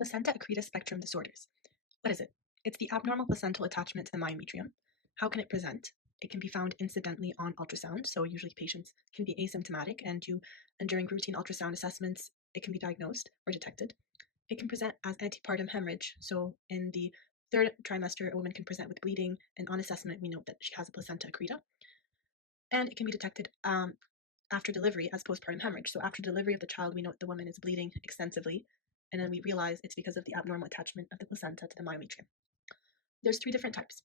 Placenta accreta spectrum disorders. What is it? It's the abnormal placental attachment to the myometrium. How can it present? It can be found incidentally on ultrasound, so usually patients can be asymptomatic, and during routine ultrasound assessments, it can be diagnosed or detected. It can present as antepartum hemorrhage, so in the third trimester, a woman can present with bleeding, and on assessment, we note that she has a placenta accreta. And it can be detected after delivery as postpartum hemorrhage. So after delivery of the child, we note the woman is bleeding extensively, and then we realize it's because of the abnormal attachment of the placenta to the myometrium. There's three different types: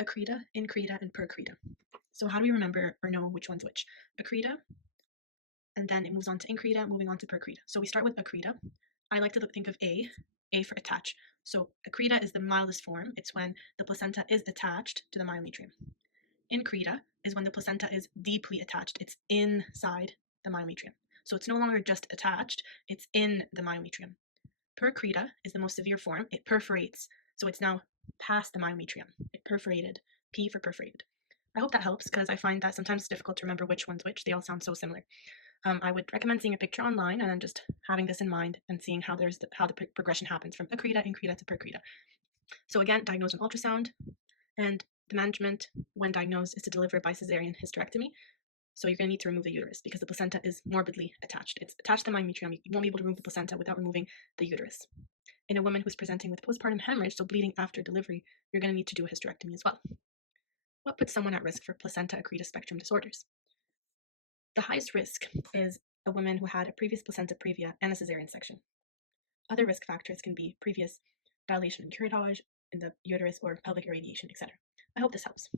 accreta, increta, and percreta. So how do we remember or know which one's which? Accreta, and then it moves on to increta, moving on to percreta. So we start with accreta. I like to think of A for attach. So accreta is the mildest form. It's when the placenta is attached to the myometrium. Increta is when the placenta is deeply attached. It's inside the myometrium. So it's no longer just attached, it's in the myometrium. Percreta is the most severe form. It perforates, so it's now past the myometrium. It perforated, P for perforated. I hope that helps because I find that sometimes it's difficult to remember which one's which. They all sound so similar. I would recommend seeing a picture online and then just having this in mind and seeing how the progression happens from accreta, increta to percreta. So again, diagnosed on ultrasound, and the management when diagnosed is to deliver by cesarean hysterectomy. So you're going to need to remove the uterus because the placenta is morbidly attached. It's attached to the myometrium. You won't be able to remove the placenta without removing the uterus. In a woman who's presenting with postpartum hemorrhage, so bleeding after delivery, you're going to need to do a hysterectomy as well. What puts someone at risk for placenta accreta spectrum disorders? The highest risk is a woman who had a previous placenta previa and a cesarean section. Other risk factors can be previous dilation and curettage in the uterus or pelvic irradiation, etc. I hope this helps.